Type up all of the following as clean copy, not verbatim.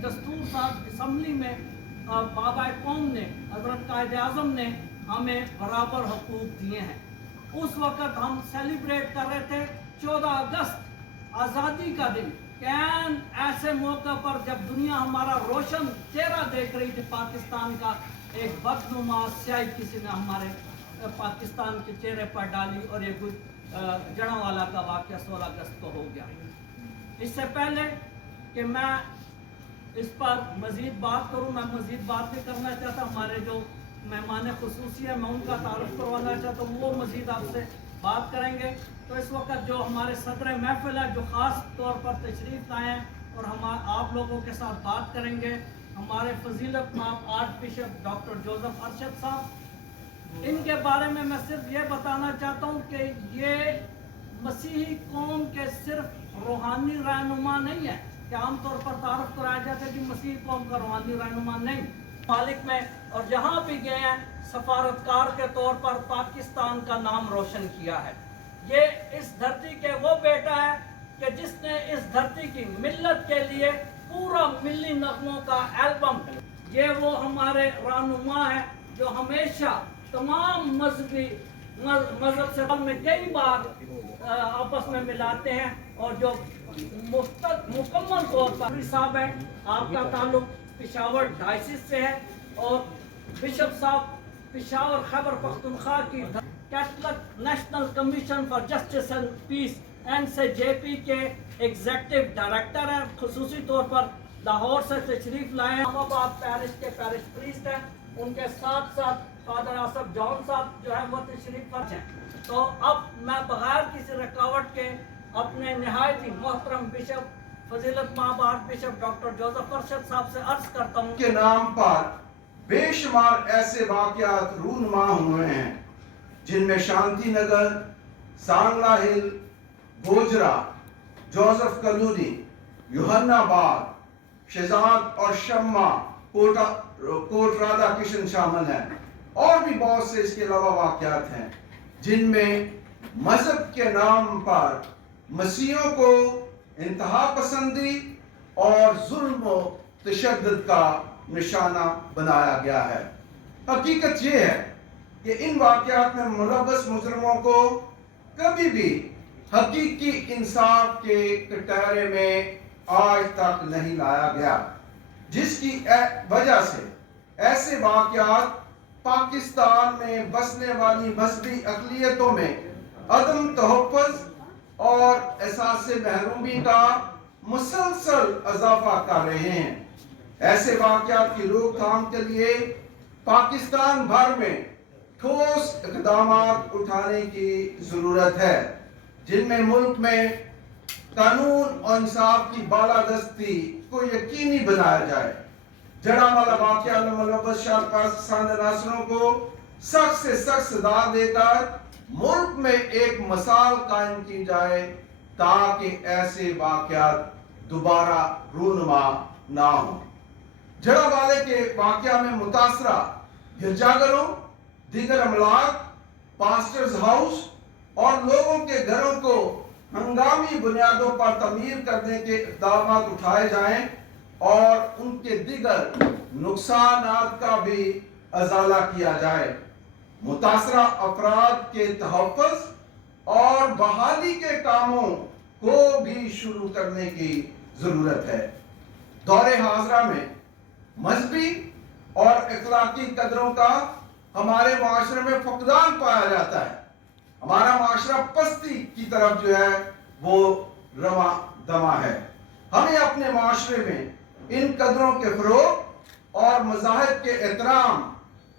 दस्तूर साहब असम्बली में बाबा कौम ने, हजरत कायद आज़म ने हमें बराबर हकूक़ दिए हैं। उस वक़्त हम सेलिब्रेट कर रहे थे 14 अगस्त आज़ादी का दिन। कैन ऐसे मौके पर जब दुनिया हमारा रोशन चेहरा देख रही थी पाकिस्तान का, एक बदनुमा स्याही किसी ने हमारे पाकिस्तान के चेहरे पर डाली और ये कुछ जड़ावाला का वाक़या 16 अगस्त को हो गया। इससे पहले कि मैं इस पर मज़ीद बात करूं, मैं मज़ीद बात नहीं करना चाहता। हमारे जो मेहमान खुसूसी हैं, मैं उनका तारुफ करवाना चाहता हूँ, वो मज़ीद आपसे बात करेंगे। तो इस वक्त जो हमारे सदर महफिल है, जो ख़ास तौर पर तशरीफ़ लाए हैं और हम आप लोगों के साथ बात करेंगे, हमारे फजीलत माब arch bishop doctor Joseph Arshad साहब। इनके बारे में मैं सिर्फ ये बताना चाहता हूँ कि ये मसीही कौम के सिर्फ रूहानी रहनुमा नहीं है कि आमतौर पर तारुफ कराया जाता है कि मसीही कौम का रूहानी रहनुमा नहीं, मालिक में और जहाँ भी गए हैं सफारतकार के तौर पर पाकिस्तान का नाम रोशन किया है। ये इस धरती के वो बेटा है कि जिसने इस धरती की मिल्लत के लिए पूरा मिल्ली नगमों का एल्बम, ये वो हमारे रहनुमा है जो हमेशा तमाम मजहब से में कई बार आपस में मिलाते हैं और जो मुकम्मल तौर पर साहब है, आपका ताल्लुक पेशावर डायसिस से है और बिशप साहब पेशावर खैबर पख्तूनख्वा की Catholic national commission for justice and peace NCJP के एग्जीक्यूटिव डायरेक्टर हैं। खुसूसी तौर पर लाहौर से तशरीफ लाए हैं। इस्लामाबाद पैरिश के पैरिश प्रीस्ट हैं, उनके साथ साथ फादर आसफ जॉन साहब जो है वो तशरीफ पर हैं। तो अब मैं बगैर किसी रुकावट के अपने नहायत ही मोहतरम बिशप फजीलत माब arch bishop doctor Joseph Arshad साहब से अर्ज करता हूँ के नाम पर बेशुमार ऐसे वाक़यात रूनुमा हुए हैं जिनमें शांति नगर, सांगला हिल, गोजरा, जोसेफ कॉलोनी, यूहन्नाबाद, शहजाद और शम्मा, कोट राधा किशन शामिल हैं और भी बहुत से इसके अलावा वाक़यात हैं जिनमें मजहब के नाम पर मसीहों को इंतहा पसंदी और जुल्म व तशद्दुद का निशाना बनाया गया है। हकीकत ये है कि इन वाक़यात में मुलव्वस मुजरिमों को कभी भी हकीकी इंसाफ के कटहरे में आज तक नहीं लाया गया, जिसकी वजह से ऐसे वाक़यात पाकिस्तान में बसने वाली मजहबी अक़लियतों में अदम तहफ़्फ़ुज़ और एहसास महरूमी का मुसलसल इजाफा कर रहे हैं। ऐसे वाक़यात की रोकथाम के लिए पाकिस्तान भर में ठोस इक़दाम उठाने की ज़रूरत है, जिनमें मुल्क में कानून और इंसाफ की बालादस्ती को यकीनी बनाया जाए। जड़ावाला वाक़या में मुलव्वस नासरों को सख्त से सख्त सजा देकर मुल्क में एक मिसाल कायम की जाए ताकि ऐसे वाक़यात दोबारा रूनुमा ना हो। जड़ावाले के वाक़या में मुतासरा गिरजाघरों, दीगर अमलाक, पास्टर्स हाउस और लोगों के घरों को हंगामी बुनियादों पर तमीर करने के इक़दाम उठाए जाएं और उनके दीगर नुकसानात का भी अजाला किया जाए। मुतासरा अफराद के तहफ़्फ़ुज़ और बहाली के कामों को भी शुरू करने की ज़रूरत है। दौरे हाज़रा में मजहबी और अखलाकी कदरों का हमारे माशरे में फक़दान पाया जाता है। हमारा माशरा पस्ती की तरफ जो है वो रवा दमा है। हमें अपने माशरे में इन कदरों के फ़रोग़ और मज़ाहिब के एहतराम,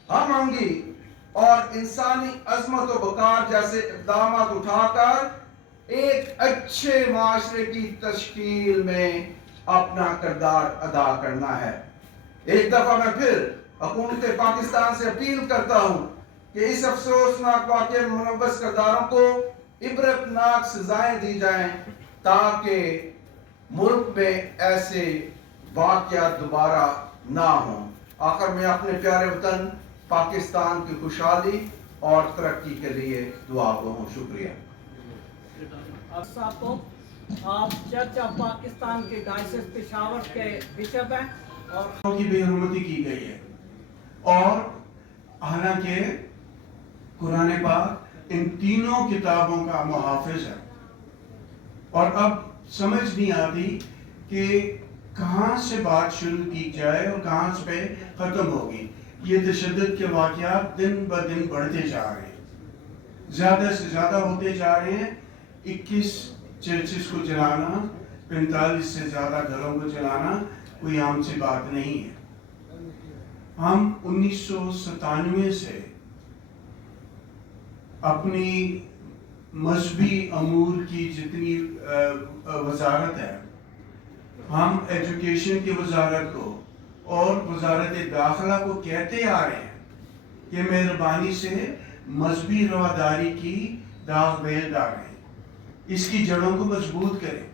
हमआहंगी और इंसानी अज़मत व वक़ार जैसे इक़दाम उठाकर एक अच्छे माशरे की तश्कील में अपना किरदार अदा करना है। एक दफ़ा मैं फिर हुकूमत पाकिस्तान से अपील करता हूँ कि इस अफसोसनाक वाक़े में मुलव्वस किरदारों को इबरतनाक सजाएं दी जाएं ताकि मुल्क में ऐसे वाक़यात दोबारा ना हों। आखिर में अपने प्यारे वतन पाकिस्तान की खुशहाली और तरक्की के लिए दुआ गो हूँ। शुक्रिया। आपको आप चर्च ऑफ पाकिस्तान के डायसिस पेशावर के बिशप हैं और की बेहरमती की गई है। और हालांकि कुरान पाक इन तीनों किताबों का मुहाफिज है, और अब समझ नहीं आती कि कहाँ से बात शुरू की जाए और कहाँ से ख़त्म होगी। ये तशद्दुद के वाक़यात दिन ब दिन बढ़ते जा रहे हैं, ज़्यादा से ज़्यादा होते जा रहे हैं। 21 चर्चेस को जलाना, 45 से ज़्यादा घरों को जलाना कोई आम सी बात नहीं है। हम 1997 से अपनी मजहबी अमूर की जितनी वजारत है, हम एजुकेशन की वजारत को और वजारत दाखिला को कहते आ रहे हैं कि मेहरबानी से मजहबी रवादारी की दाग बेल डालें, इसकी जड़ों को मजबूत करें,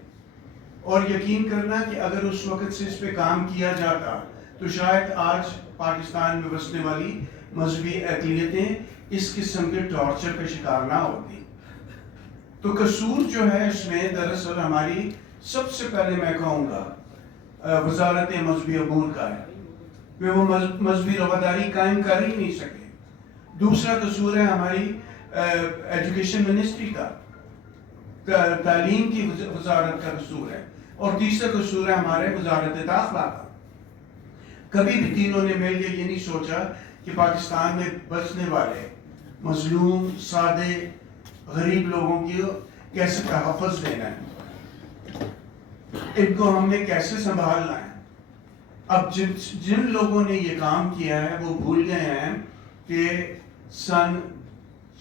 और यकीन करना कि अगर उस वक्त से इस पे काम किया जाता तो शायद आज पाकिस्तान में बसने वाली मजहबी अक़लियतें इस किस्म के टॉर्चर का शिकार ना होती। तो कसूर जो है इसमें दरअसल हमारी सबसे पहले मैं कहूँगा वजारत मजहबी अमूर का है, वे वो मजहबी रवादारी कायम कर ही नहीं सके। दूसरा कसूर है हमारी एजुकेशन मिनिस्ट्री का, तालीम की वजारत का कसूर है, और तीसरा कसूर है हमारे वजारत दाखिला का। कभी भी तीनों ने मिलकर ये नहीं सोचा कि पाकिस्तान में बसने वाले मजलूम सादे गरीब लोगों की कैसे तहफ़्फ़ुज़ देना है, इनको हमने कैसे संभालना है। अब जिन लोगों ने ये काम किया है वो भूल गए हैं कि सन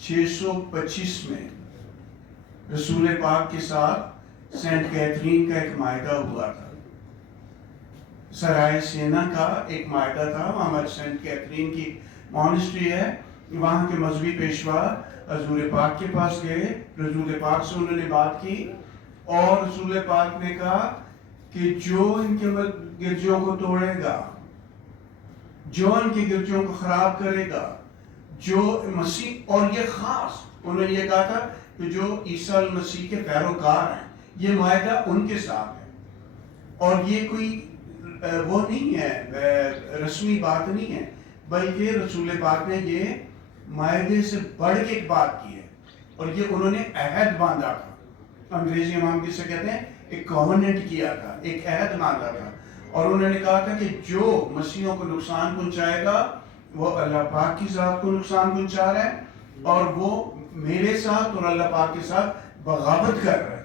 625 में रसूल पाक के साथ सेंट कैथरीन का एक मायदा हुआ था, सराय सेना का एक मायदा था। वहाँ सेंट कैथरीन की मॉनेस्ट्री है, वहाँ के मजहबी पेशवा रसूल पाक के पास गए, रसूल पाक से उन्होंने बात की, और रसूल पाक ने कहा कि जो इनके गिरजों को तोड़ेगा, जो इनके गिरजों को खराब करेगा, जो मसीह, और ये खास उन्होंने ये कहा था कि जो ईसा मसीह के पैरोकार हैं, ये मायदा उनके साथ है। और ये कोई वो नहीं है, रस्मी बात नहीं है, बल्कि रसूल पाक ने ये मायदे से बढ़ के एक बात की है, और ये उन्होंने अहद बांधा था। अंग्रेजी में हम किसे कहते हैं, एक कॉवेनेंट किया था, एक अहद बांधा था, और उन्होंने कहा था कि जो मसीहों को नुकसान पहुंचाएगा वो अल्लाह पाक की ज़ात को नुकसान पहुंचा रहा है, और वो मेरे साथ और अल्लाह पाक के साथ बगावत कर रहा है।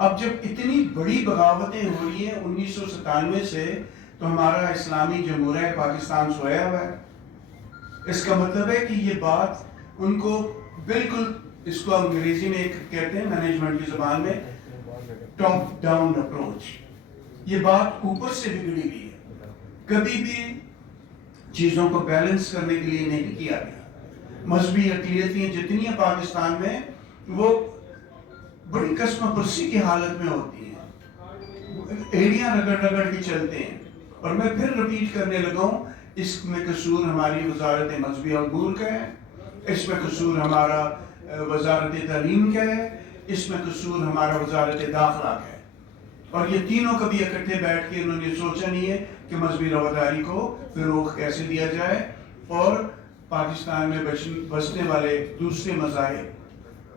अब जब इतनी बड़ी बगावतें हो रही हैं 1997 से, तो हमारा इस्लामी जमहूरिया पाकिस्तान सोया हुआ है। इसका मतलब है कि ये बात उनको बिल्कुल, इसको अंग्रेजी में एक कहते हैं मैनेजमेंट की ज़बान में टॉप डाउन अप्रोच, ये बात ऊपर से बिगड़ी हुई है, कभी भी चीज़ों को बैलेंस करने के लिए नहीं किया गया। मजहबी अक़लियतें जितनी हैं पाकिस्तान में, वो बड़ी कस्म परसी की हालत में होती हैं, एड़ियाँ रगड़ रगड़ के चलते हैं। और मैं फिर रिपीट करने लगा हूँ, इसमें कसूर हमारी वजारत मजहबी अमूर का है, इसमें कसूर हमारा वजारत तालीम का है, इसमें कसूर हमारा वजारत दाखिला का है। और ये तीनों कभी इकट्ठे बैठ के इन्होंने सोचा नहीं है कि मजहबी रवादारी को फ़रोग़ कैसे दिया जाए, और पाकिस्तान में बसने वाले दूसरे मज़ाहिब,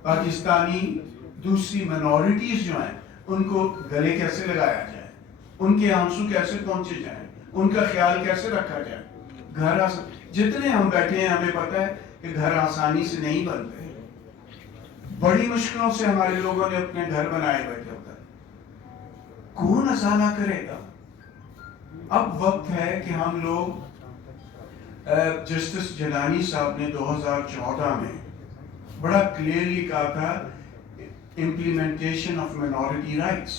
पाकिस्तानी दूसरी माइनॉरिटीज़ जो हैं, उनको गले कैसे लगाया जाए, उनके आंसू कैसे पहुँचे जाएं, उनका ख्याल कैसे रखा जाए। घर जितने हम बैठे हैं हमें पता है कि घर आसानी से नहीं बनते, बड़ी मुश्किलों से हमारे लोगों ने अपने घर बनाए बैठे होते हैं। कौन असाला करेगा? अब वक्त है कि हम लोग, जस्टिस जलानी साहब ने 2014 में बड़ा क्लियरली कहा था, इम्प्लीमेंटेशन ऑफ माइनॉरिटी राइट्स।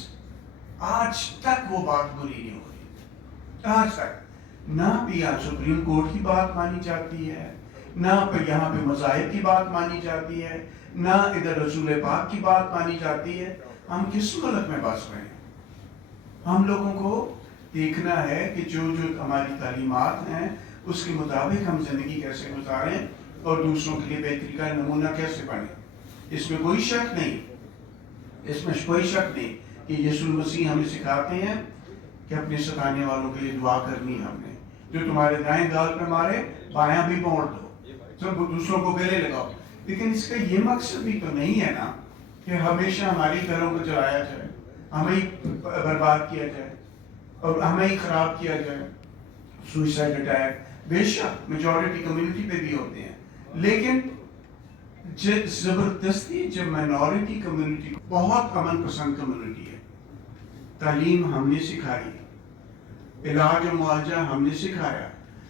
आज तक वो बात पूरी नहीं हो रही, आज तक ना भी यहाँ सुप्रीम कोर्ट की बात मानी जाती है, ना यहाँ पे मज़ाहिब की बात मानी जाती है, ना इधर रसूल पाक की बात मानी जाती है। हम किस मुल्क में बस रहे हैं? हम लोगों को देखना है कि जो जो हमारी तालीमात हैं उसके मुताबिक हम ज़िंदगी कैसे गुजारें और दूसरों के लिए बेहतरी का नमूना कैसे बने, इसमें कोई शक नहीं। اس میں کوئی شک نہیں کہ یسوع مسیح ہمیں سکھاتے ہیں کہ اپنے ستانے والوں کے لیے دعا کرنی ہے ہم نے. جو تمہارے دائیں گال پہ مارے بایاں بھی موڑ دو, سب دوسروں کو گلے لگاؤ. لیکن اس کا یہ مقصد بھی تو نہیں ہے نا کہ ہمیشہ ہماری گھروں کو جلایا جائے, ہمیں ہی برباد کیا جائے اور ہمیں ہی خراب کیا جائے. سوئسائڈ اٹیک بے شک میجورٹی کمیونٹی پہ بھی ہوتے ہیں, لیکن زبردستی جب مائنورٹی کمیونٹی بہت امن پسند کمیونٹی ہے, تعلیم ہم نے سکھائی, علاج و معالجہ ہم نے سکھایا,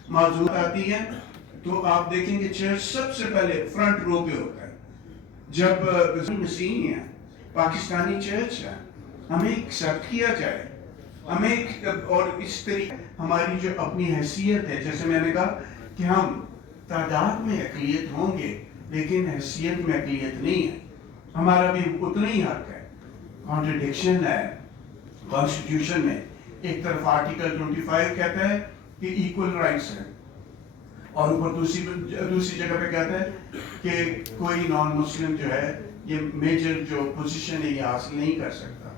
معذور آتی ہے تو آپ دیکھیں گے چرچ سب سے پہلے فرنٹ رو پہ ہوتا ہے. جب مسیحی ہیں, پاکستانی چرچ ہے, ہمیں ایکسیپٹ کیا جائے, ہمیں اور اس طریقے ہماری جو اپنی حیثیت ہے, جیسے میں نے کہا کہ ہم تعداد میں اقلیت ہوں گے لیکن حیثیت میں اقلیت نہیں ہے, ہمارا بھی اتنا ہی حق ہے. کانٹرڈکشن ہے کانسٹیٹیوشن میں, ایک طرف آرٹیکل 25 کہتا ہے کہ ایکول رائٹس ہیں اور اوپر دوسری جگہ پہ کہتا ہے کہ کوئی نان مسلم جو ہے یہ میجر جو پوزیشن ہے یہ حاصل نہیں کر سکتا,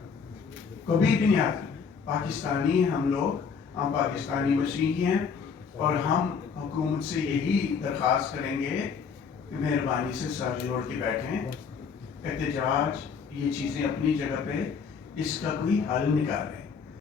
کبھی بھی نہیں حاصل. پاکستانی ہم لوگ, ہم پاکستانی مسیحی ہیں اور ہم حکومت سے یہی درخواست کریں گے کہ مہربانی سے سر جوڑ کے بیٹھیں, احتجاج یہ چیزیں اپنی جگہ پہ, اس کا کوئی حل نکالیں.